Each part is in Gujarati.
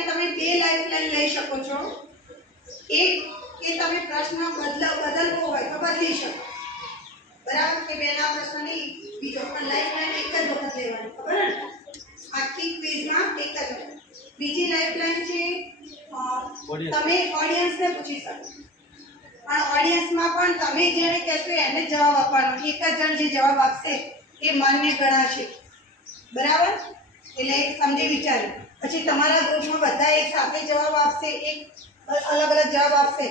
લાઈફલાઈન તમે બે લાઈફલાઈન લઈ શકો છો। એક કે તમે પ્રશ્ન બદલવો હોય તો બદલી શકો, બરાબર? કે બેના પ્રશ્ન નહીં બીજો, પણ લાઈફલાઈન એક જ વખત લેવાની, ખબર ને? આખી ક્વિઝમાં એક જ વખત। બીજી લાઈફલાઈન છે તમે ઓડિયન્સને પૂછી શકો, પણ ઓડિયન્સમાં પણ તમે જેને કહેશો એને જવાબ આપવાનો। એક જ જણ જે જવાબ આપશે એ માન્ય ગણાશે, બરાબર? એટલે સમજી વિચારી પછી તમારા ગ્રુપમાં બધા એક સાથે જવાબ આપશે, એક અલગ અલગ જવાબ આપશે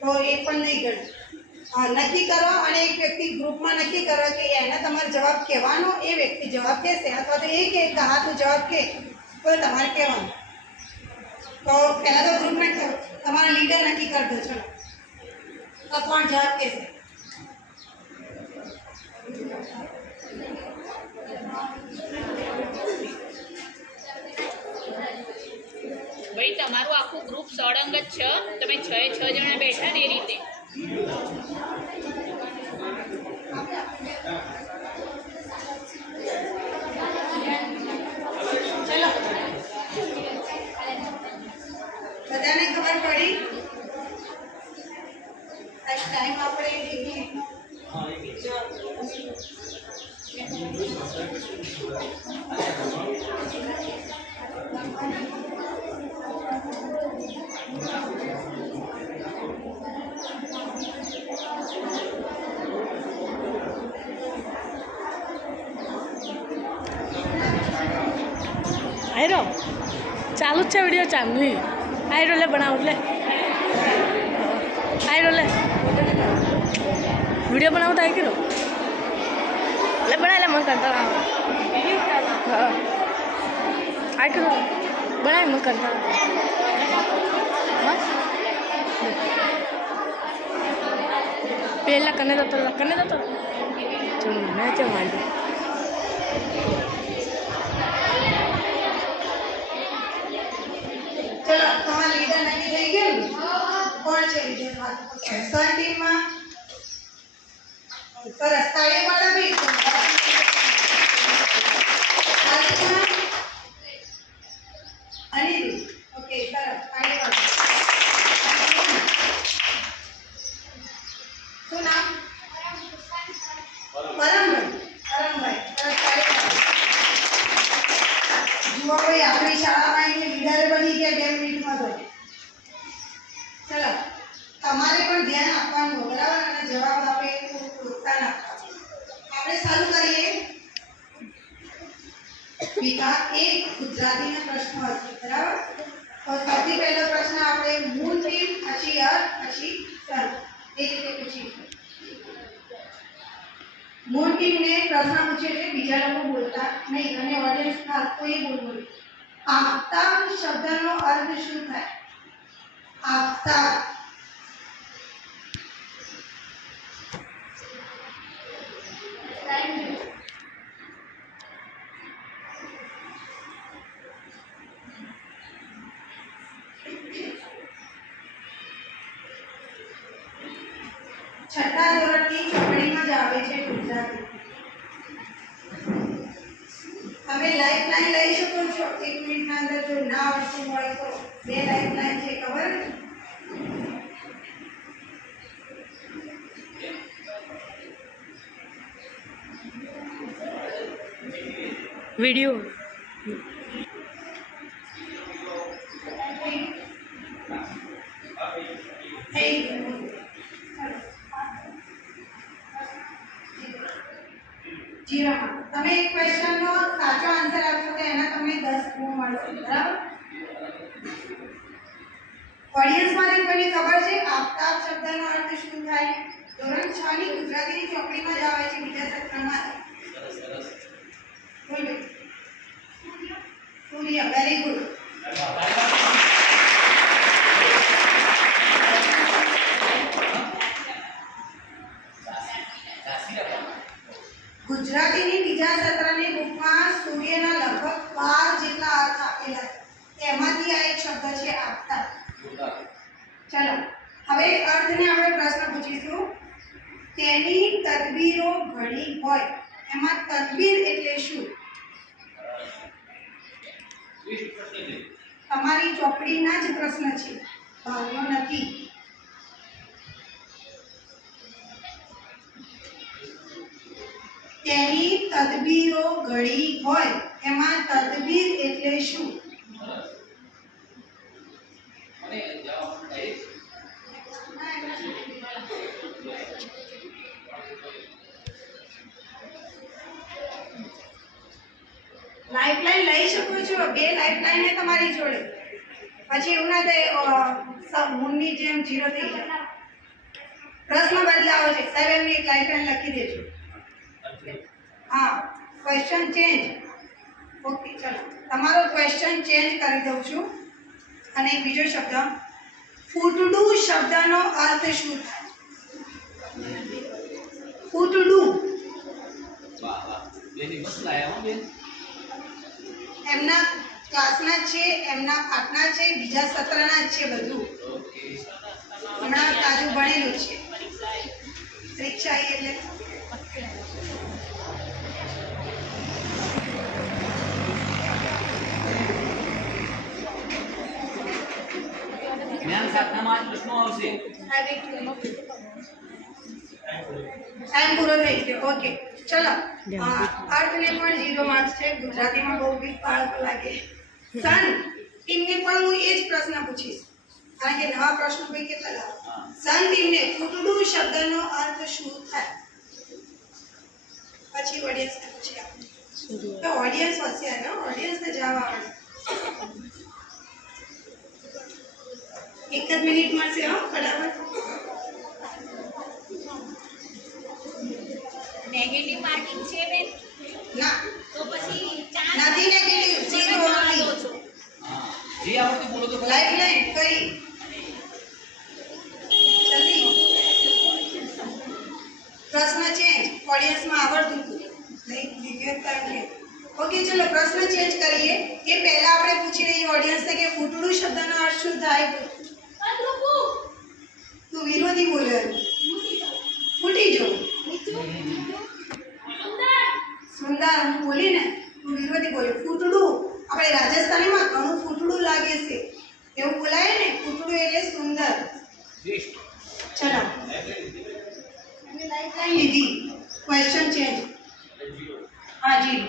તો એ પણ નહીં ગણે। નક્કી કરો અને એક વ્યક્તિ ગ્રુપમાં નક્કી કરો કે એને તમારે જવાબ કહેવાનો, એ વ્યક્તિ જવાબ કહેશે, અથવા તો એ કે હા તું જવાબ કે તો તમારે કહેવાનું। તો પહેલાં તો ગ્રુપમાં તમારા લીડર નક્કી કરી દો, ચલો તો કોણ જવાબ કહેશે? ભાઈ તમારું આખું ગ્રુપ સળંગ જ છે, તમે 6 જણા બેઠા ને એ રીતે। ચલો બધાને ખબર પડી? આ ટાઈમ આપણે आयरो चालू है वीडियो चालू ही आयरो ले बनाओ ले आयरो ले वीडियो बनाओ तो आई करो ले बना ले मन करता हाँ आई करो बनाए मन करता हाँ पहला करने दो चलो मैं चल मान दो चलो તમારા લીડર નક્કી થઈ ગયું? કોણ છે લીડર? સર ટીમમાં સરસ, તાળી પાડો ભાઈ। અનિલ, ઓકે સરસ, તાળી પાડો। શું નામ? પરમભાઈ, સરસ, તાળી પાડો। જુઓ ભાઈ આપણી શાળામાં એને લીડર બની ગયા 2 મિનિટમાં તો। ચલો તમારે પણ ધ્યાન આપવાનું, બરાબર? અને જવાબ આપે તો પ્રોત્સાહન આપવાનું। આપણે ચાલુ કરીએ। વિભાગ 1 ગુજરાતીનો પ્રશ્ન હશે, બરાબર? તો સૌથી પહેલો પ્રશ્ન આપણે મૂળ ટીમ, પછી અર્થ, પછી સર, એ રીતે પૂછીશું। મૂળ ટીમને પ્રશ્ન પૂછે છે, બીજા લોકો બોલતા નહીં અને ઓડિયન્સ ખાસ કોઈ બોલવું નહીં। આફતાબ શબ્દનો અર્થ શું થાય? આફતાબ છઠ્ઠા ધોરણની ચોપડીમાં જ આવે છે ગુજરાતી। તમે લાઈફલાઈન લઈ શકો છો 1 મિનિટના અંદર, જો ના આવડતું હોય તો 2 લાઈફલાઈન છે, ખબર? वीडियो તમે એક ક્વેશ્ચનનો સાચો આન્સર આપશો તો એના તમને 10 ગુણ મળશે, બરાબર? ઓડિયન્સમાં કોઈને ખબર છે આફતાબ શબ્દનો અર્થ શું થાય? ધોરણ 6 ની ગુજરાતીની ચોપડીમાં જ આવે છે, બીજા સત્રમાં। બોલ ભાઈ। સૂર્ય, વેરી ગુડ। ગુજરાતીની બીજા સત્રની બુકમાં સૂર્યના લગભગ 12 જેટલા અર્થ આપેલા છે, એમાંથી આ એક શબ્દ છે આફતાબ। ચલો હવે અર્થને આપણે પ્રશ્ન પૂછીશું। તેની તદબીરો ઘણી હોય, એમાં તદબીર એટલે શું? તમારી ચોપડીના જ પ્રશ્ન છે, બહારનો નથી. તેની તદબીરો ઘડી હોય, એમાં તદબીર એટલે શું? લાઈફલાઈન લઈ શકો છો, 2 લાઈફલાઈન તમારી જોડે. પછી એવું ના થાય મૂનની જેમ 0 થઈ જાય. પ્રશ્ન બદલાવો છે સાહેબ, એમની એક લાઈફલાઈન લખી દેજો. હા, ક્વેશ્ચન ચેન્જ. ઓકે, ચલો તમારો ક્વેશ્ચન ચેન્જ કરી દઉં છું. અને એક બીજો શબ્દ, ફૂટડું શબ્દનો અર્થ શું થાય? ફૂટડું એમના ક્લાસના જ છે, એમના પાઠના છે, બીજા સત્રના જ છે બધું. હમણાં તાજું ભણેલું છે. પરીક્ષા એટલે જ્ઞાન સાધનામાં જ પ્રશ્નો આવશે. ટાઈમ પૂરો થઈ ગયો. ઓકે, ચલો. અર્થને પણ 0 માર્ક્સ છે. ગુજરાતીમાં બહુ વીક બાળકો લાગે. સન ટીમને પણ હું એ જ પ્રશ્ન પૂછીશ, કારણ કે નવા પ્રશ્નો ભાઈ કેટલા લાવો. સન ટીમને ફૂટડું શબ્દનો અર્થ શું થાય? પછી ઓડિયન્સને પૂછીએ આપણે. તો ઓડિયન્સ હોશિયાર, ઓડિયન્સને જવાબ આવડે. 1 જ મિનિટ મળશે. ફટાફટ. નેગેટિવ માર્કિંગ છે બેન? ના, તો પછી નથી નેગેટિવ, 0 લો છો. જે આવડતું બોલો તો ખરા. લાઈફલાઈન કઈ જલ્દી. પ્રશ્ન ચેન્જ. ઓડિયન્સમાં આવડતું હતું નહીં, વિગત કાઢીએ. ઓકે, ચલો પ્રશ્ન ચેન્જ કરીએ. એ પહેલા આપણે પૂછી લઈએ ઓડિયન્સને કે ફૂટડું શબ્દનો અર્થ શું થાય? તું વિરોધી બોલ્યો, ફૂટી જો. સુંદર હું બોલી ને, તું વિરોધી બોલ્યો. ફૂટડું આપણે રાજસ્થાનીમાં ઘણું ફૂટડું લાગે છે એવું બોલાય ને. ફૂટડું એટલે સુંદર. ચલો, લાઈફલાઈન લીધી. Question change. હા, 0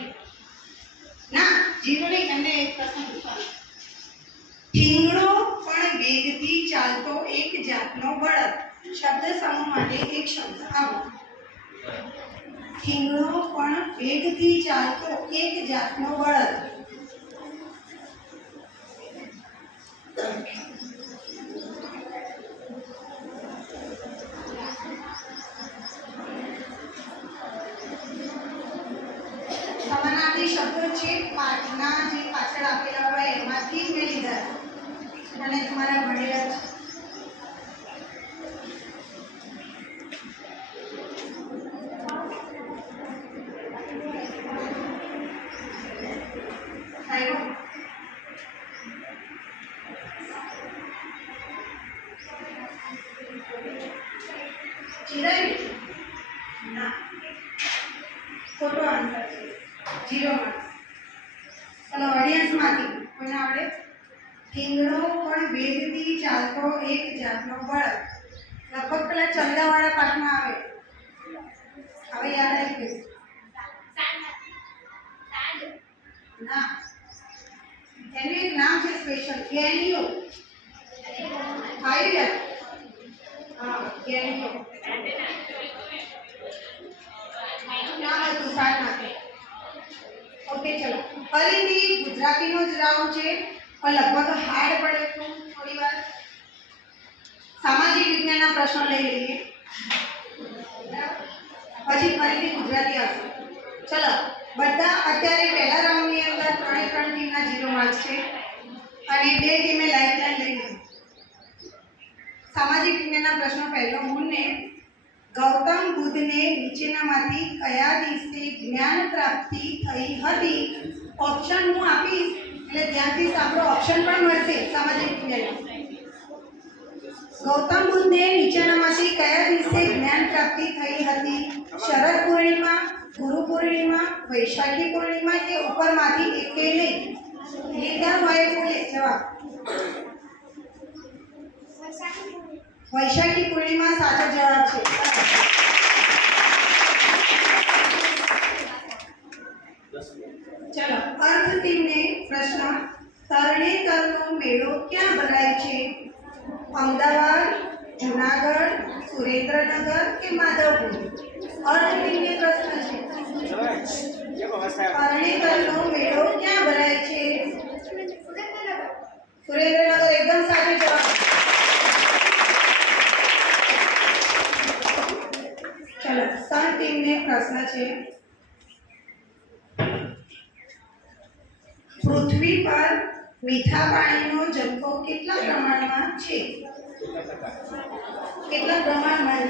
ના, 0 નહીં. એમને એક પ્રશ્ન પૂછવાનો. ઠીંગણો પણ વેગથી ચાલતો એક જાતનો બળદ. શબ્દ સમૂહ માટે એક શબ્દ આપો. ઠીંગણો પણ વેગથી ચાલતો એક જાતનો બળદ. સમાનાર્થી શબ્દો છે, પાઠના જે પાછળ આપેલા હોય એમાંથી જ મેં લીધા અને તમારા ભણેલા છે. આવ્યો? ચિરાય ના, ખોટો આન્સર છે. 0 માર્ક્સ. ચલો ઓડિયન્સમાંથી કોઈને આવડે? ઠીંગણો પણ વેગથી ચાલતો એક જાતનો બળદ. લગભગ પેલા ચંદાવાળા પાઠમાં આવે. હવે યાદ આવી ગયું? ના, એનું એક નામ છે સ્પેશિયલ, ગેનીઓ. આવી ગયા? હા, ગેનીઓ. નામ હતું સારનાથે. ઓકે, ચલો ફરીથી ગુજરાતીનો જ રાઉન્ડ છે, પણ લગભગ હાર્ડ પડે થોડી વાર. સામાજિક વિજ્ઞાનના પ્રશ્નો લઈ લઈએ, પછી ફરીથી ગુજરાતી આવશે. ચલો બધા અત્યારે પહેલા રાઉન્ડની અંદર 3 ટીમના 0 માર્ક્સ છે અને 2 ટીમે લાઈફલાઈન લઈ લીધી. સામાજિક વિજ્ઞાનના પ્રશ્નો પહેલો. મૂળને ગૌતમ બુદ્ધને નીચેનામાંથી કયા દિવસે જ્ઞાન પ્રાપ્તિ થઈ હતી? ઓપ્શન હું આપીશ એટલે ધ્યાનથી સાંભળો. ઓપ્શન પણ મળશે સામાજિક વિજ્ઞાન. ગૌતમ બુદ્ધને નીચેનામાંથી કયા દિવસે જ્ઞાન પ્રાપ્તિ થઈ હતી? શરદ પૂર્ણિમા, ગુરુ પૂર્ણિમા, વૈશાખી પૂર્ણિમા કે ઉપરમાંથી એકે નહીં? લીધા હોય બોલે જવાબ. જવાબ. વૈશાખી પૂર્ણિમા સાચો જવાબ છે. ચલો અર્થ ટીમને પ્રશ્ન. તરણેતરનો મેળો ક્યાં ભરાય છે? અમદાવાદ, જુનાગઢ, સુરેન્દ્રનગર કે માધવપુર? અર્થ ટીમને પ્રશ્ન છે. તરણેતરનો મેળો ક્યાં ભરાય છે? સુરેન્દ્રનગર. એકદમ સાચો જવાબ. ચલો સન ટીમને પ્રશ્ન છે. પૃથ્વી પર મીઠા પાણીનો જથ્થો કેટલા પ્રમાણમાં છે? કેટલા પ્રમાણમાં?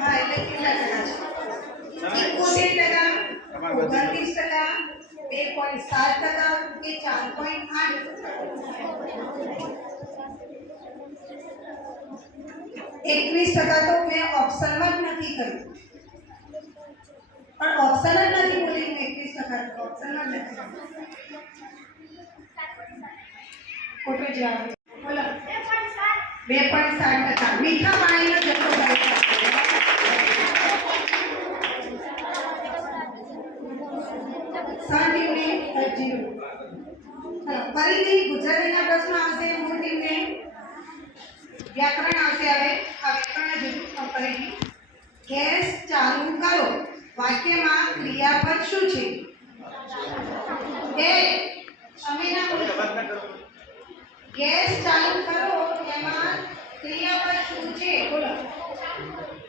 હા, એટલે કેટલા ટકા છે? 71%, 29%, 2.7% કે 4.8%? 21% તો મેં ઓપ્શનમાં જ નથી કર્યું, પણ ઓપ્શન જ નથી બોલી. 21% ઓપ્શનમાં જ નથી. ખોટો જવાબ. બોલો. 2.7% મીઠા પાણીનો જથ્થો ભરાય છે. ટીમને 0. ફરીથી ગુજરાતીના પ્રશ્નો આવશે. મૂળ ટીમને વ્યાકરણ આવશે. હવે આ વ્યાકરણ જરૂર ફરીથી. ગેસ ચાલુ કરો વાક્યમાં ક્રિયાપદ શું છે? એ તમે ના બોલો. ગેસ ચાલુ કરો એમાં ક્રિયાપદ શું છે? બોલો.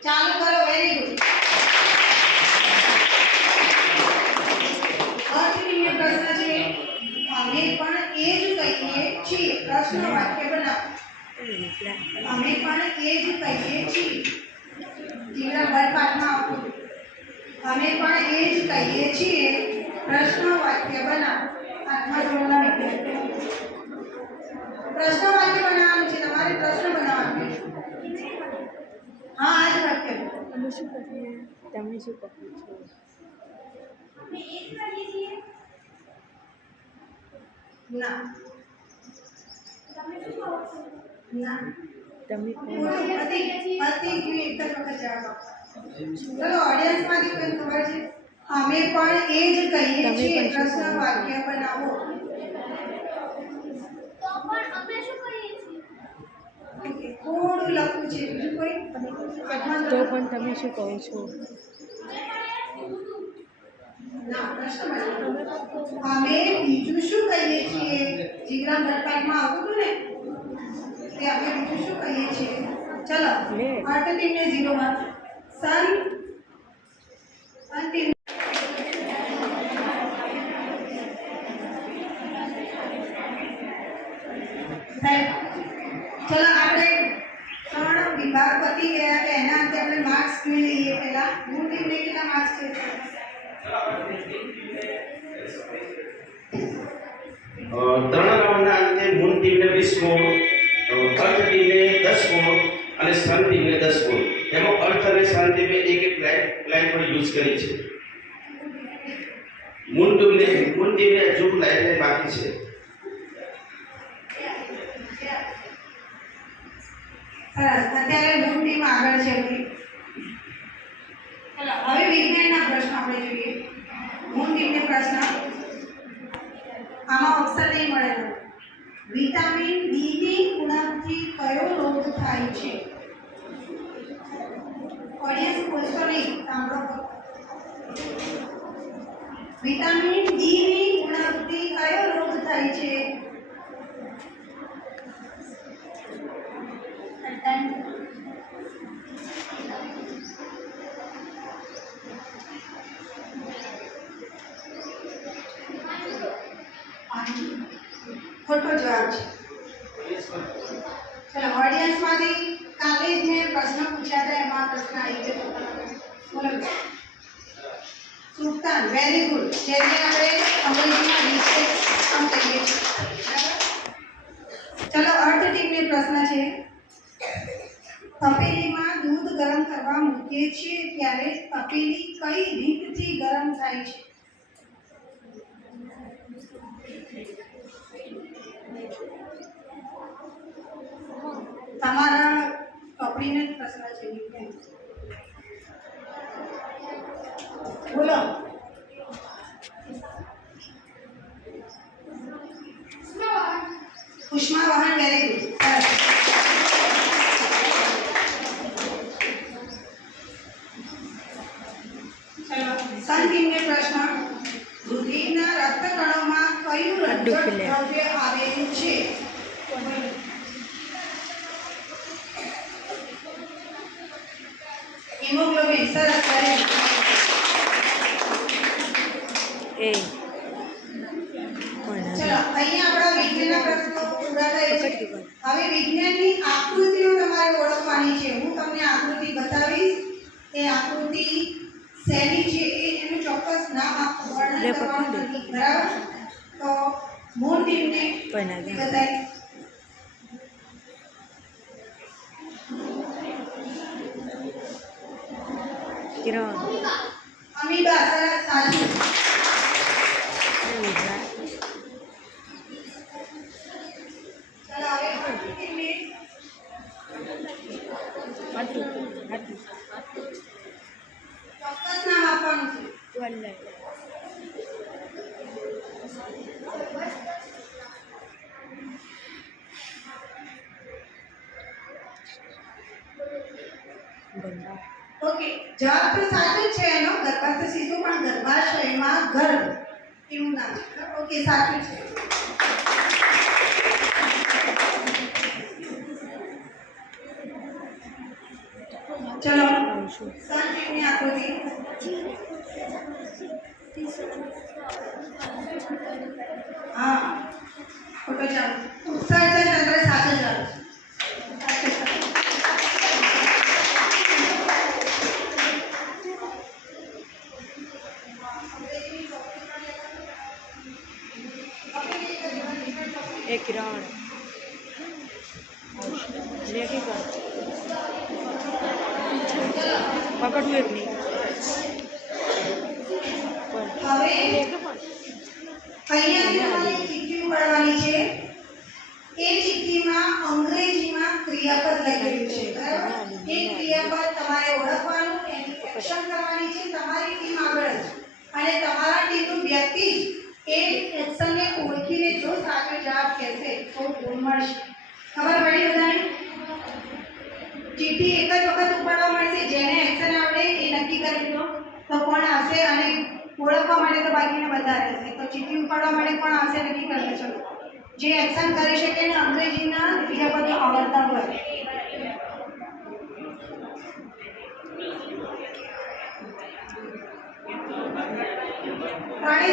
ચાલુ કરો. Very good. અર્થહીન પ્રશ્ન છે. અમે પણ એ જ કહીએ છીએ. પ્રશ્ન વાક્ય બનાવો. અમે પણ એ જ કહીએ છીએ. જીવના ભર પાઠમાં આવતું. અમે પણ એ જ કહીએ છીએ. પ્રશ્ન વાક્ય બનાવો. આઠમા ધોરણના વિદ્યાર્થીઓ પ્રશ્ન વાક્ય બનાવવાનું છે. તમારે પ્રશ્ન બનાવવાનો છે. હા, આ જ વાક્ય. તમે શું કરીએ? તમે શું કહો છો? અમે એ જ કહીએ છીએ. ના. તમે શું કહો છો? ના. તમે પતિ ગયું. એક જ વખત જવાબ આપો. ચલો ઓડિયન્સમાંથી કોઈ ખબર છે? અમે પણ એ જ કહીએ છીએ. પ્રશ્ન વાક્ય બનાવો. તો પણ અમે શું કરીએ છીએ? થોડું લખવું છે. બીજું કોઈ? તો પણ તમે શું કહો છો? ના, પ્રશ્ન બનાવો. અમે બીજું શું કહીએ છીએ? જીવરામ ભટ્ટપાઠમાં આવતું હતું ને કે અમે બીજું શું કહીએ છીએ? ચલો અર્થ ટીમને 0 માર્ક. સન ટીમ ચલો આપણે 3 વિભાગ પતી ગયા કે એના અંતે આપણે માર્ક્સ જોઈ લઈએ. પહેલા મૂળ ટીમને કેટલા માર્ક્સ છે? ત્રણ રાઉન્ડના અંતે મૂળ ટીમને 20 ગુણ, અર્થ ટીમને 10 ગુણ અને સન ટીમને 10 ગુણ. એમાં અર્થ અને સન ટીમે એક લાઈન પર યુઝ કરી છે. મૂળ ટીમને હજુ લાઈન બાકી છે. સરસ. અત્યારે મૂળ ટીમ આગળ છે. ચલો હવે વિજ્ઞાનના પ્રશ્ન આપણે જોઈએ. મૂળ ટીમને પ્રશ્ન. આમાં ઓપ્શન નહીં મળે. વિટામિન ડી ની ઉણપથી કયો રોગ થાય છે? ઓડિયન્સ બોલશો નહીં, સાંભળો. વિટામિન ડી ની ઉણપથી કયો રોગ થાય છે? ખોટો જવાબ છે. ચલો ઓડિયન્સમાંથી કાલે જ મેં પ્રશ્ન પૂછ્યા હતા. એમાં પ્રશ્ન આવી ગયો. બોલો. સુક્તાન. Very good. જેને આપણે અંગ્રેજીમાં રિસેસ પણ કહીએ છીએ. બરાબર. ચલો અર્થ ટીમને પ્રશ્ન છે. તપેલીમાં દૂધ ગરમ કરવા મૂકીએ છીએ ત્યારે તપેલી કઈ રીતથી ગરમ થાય છે? ઉષ્મા વહન વેરી ગુડ. ચલો સન ટીમને પ્રશ્ન રુધિરના રક્તકણોમાં કયું રંજક દ્રવ્ય આવેલું છે? હિમોગ્લોબિન. સરસ. very good. એ ચલો અહીંયા આપણા વિજ્ઞાનના પ્રશ્નો પૂરા થાય છે. હવે વિજ્ઞાનની આકૃતિઓ તમારે ઓળખવાની છે. હું તમને આકૃતિ બતાવીશ. એ આકૃતિ શેની છે એનું ચોક્કસ નામ આપવું વર્ણન કરવાનું નથી. બરાબર? તો મૂળ ટીમને બતાવી. કિરણ અમીબા. સરસ. સાચું. ચલો હવે અર્થ ટીમને ચોક્કસ નામ આપવાનું છે. ઓકે, જવાબ તો સાચો જ છે એનો. ગર્ભાશય શિશુ પણ ગર્ભાશયમાં ગર્ભ એવું નામ છે. ઓકે, સાચું છે. ચલો સંજીવની આકૃતિ. હા, ફોટો ચાલો. ઉત્સર્જન તંત્ર સાચો જવાબ છે. એ કિરણ લેખી કર પકડવું એક નહીં. હવે અહીંયાથી તમારે ચિઠ્ઠી ઉપાડવાની છે. એ ચિઠ્ઠીમાં અંગ્રેજીમાં ક્રિયાપદ લખેલું છે. બરાબર? એ ક્રિયાપદ તમારે ઓળખવાનું, એની એક્શન કરવાની છે તમારી ટીમ આગળ જ. અને તમારા ટીમનું વ્યક્તિ જ એ એક્શનને ઓળખીને જો સાચો જવાબ કહેશે તો ગુણ મળશે. ખબર પડી બધાને? ચિઠ્ઠી એક જ વખત ઉપાડવા મળશે. જેને એક્શન આવડે એ નક્કી કરી દો તો કોણ આવશે, અને ઓળખવા માટે તો બાકીને બધા રહેશે. તો ચિઠ્ઠી ઉપાડવા માટે કોણ આવશે નક્કી કરી દો. ચલો, જે એક્શન કરી શકે ને અંગ્રેજીના ક્રિયાપદો આવડતા હોય.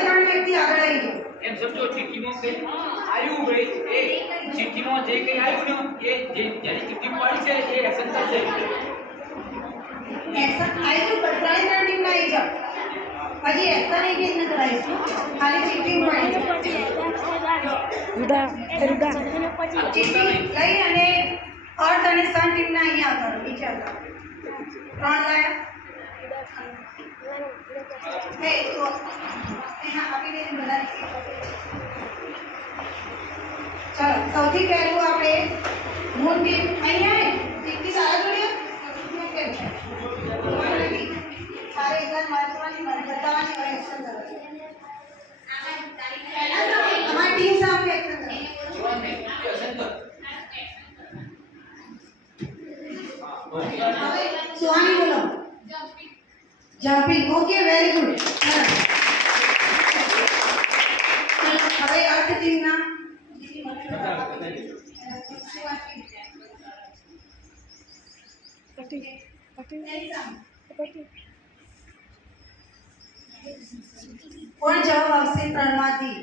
ત્રણ વ્યક્તિ આગળ આવી જાઓ. એમ સમજો ચિઠ્ઠીમાં કઈ આવ્યું ભાઈ એ ચિઠ્ઠીમાં જે કઈ આવ્યું ને એ જે જેની ચિઠ્ઠી પડી છે એ એક્શન કરશે. એક્શન આવી જાઓ. ત્રણ ટીમ આવી જાઓ. હજી એક્શન એક ન કરાવીશું, ખાલી ચિઠ્ઠી પડી રૂડા રૂડા ચિઠ્ઠી લઈ અને અર્થ અને સન ટીમના અહીંયા કરો. નીચે કરો. ત્રણ લાયા. હે તો હા આપી દે બધા. ચલો સૌથી પહેલું આપણે મૂળ ટીમ અહીંયા ચિઠ્ઠી સારા જોડ્યો કેમ છે? સારે એકવાર વાંચવાની મને બતાવવાની હોય એક્શન કરો. તમારી ટીમ સામે એક્શન કરો. હવે સુહાની બોલો. જમ્પિંગ. Okay, very good. હવે અર્થ ટીમના કોણ જવાબ આવશે ત્રણમાંથી?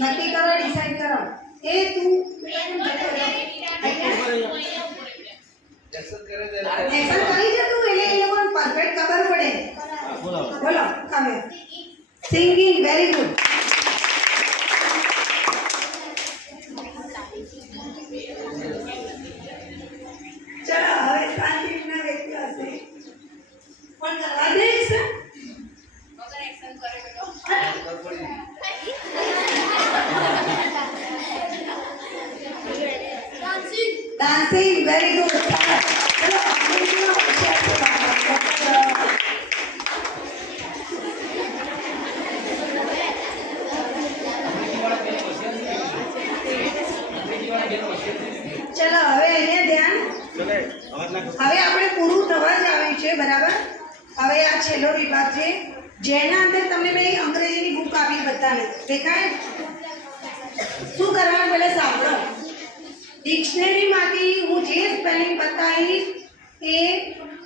નક્કી કરો, ડિસાઈડ કરો. એ તું એક્શન કરી જતું એટલે એ લોકોને પરફેક્ટ ખબર પડે. બોલો હવે સિંગિંગ. Very good. ચલો હવે શાંતિના વ્યક્તિ હશે પણ કરવા દઈશ. ડાન્સિંગ. Very good. ચલો અંગ્રેજીમાં હોશિયાર છો. હવે આપણે પૂરું થવા જ આવ્યું છે, બરાબર. હવે આ છેલ્લો વિભાગ છે, જેના અંદર તમને મેં અંગ્રેજીની બુક આપી બધાને. દેખાય? શું કરવાનું પહેલા સાંભળો. ડિક્શનરીમાંથી હું જે સ્પેલિંગ બતાવીશ એ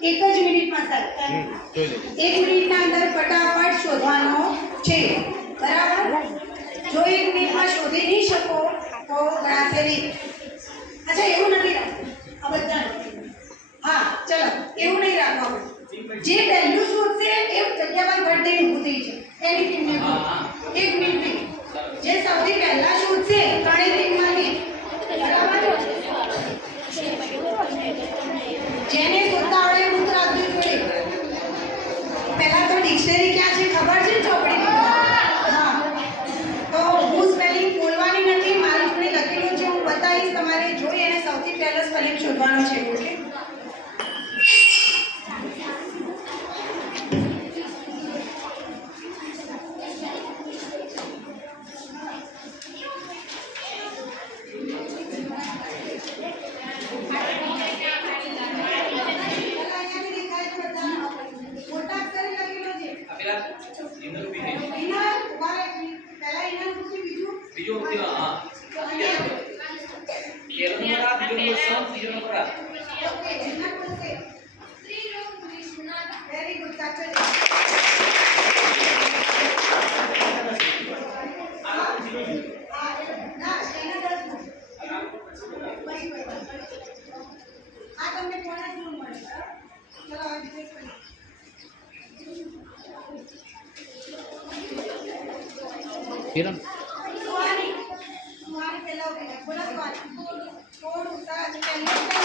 એક જ મિનિટમાં સર 1 મિનિટના અંદર ફટાફટ શોધવાનો છે, બરાબર. જો 1 મિનિટમાં શોધી નહીં શકો તો ગણાશે નહીં. અચ્છા, એવું નથી રાખવું આ બધા. હા, ચલો, એવું નહીં રાખવાનું. જે પહેલું શોધશે એ જગ્યા પર ઘટ દઈને ઊભું થઈ જાય. એની ટીમને 1 મિનિટ. જે સૌથી પહેલા શોધશે ત્રણેય ટીમમાંથી, બરાબર. જેને શોધતા આવડે એ બુક રાખજો જોડે. પહેલા તો ડિક્શનરી ક્યાં છે ખબર છે? ચોપડી. હા, તો હું સ્પેલિંગ બોલવાની નથી, મારી જોડે લખેલું છે, હું બતાવીશ. તમારે જોઈ અને સૌથી પહેલો સ્પેલિંગ શોધવાનો છે. ઓકે? મોટા અક્ષરે લખેલો છે. પેલા ઇનર બી નહીં. ઇનર ઉભા રહે. પહેલા ઇનર પૂછી, બીજું બીજો હા અને પહેલો નંબર આ, બીજો નંબર સમ, ત્રીજો નંબર આ. ઓકે, ઇનર બોલશે. વેરી ગુડ, સાચો છે. હા, ના, એના 10 ગુણ. પછી કોઈ વાત. આ તમને કોના ગુણ મળે? ચલો હવે બીજો સ્પેલિંગ. કિરણ સુહાની પહેલા ઉભી રહે. બોલો સુહાની. થોડું સરસ. પહેલું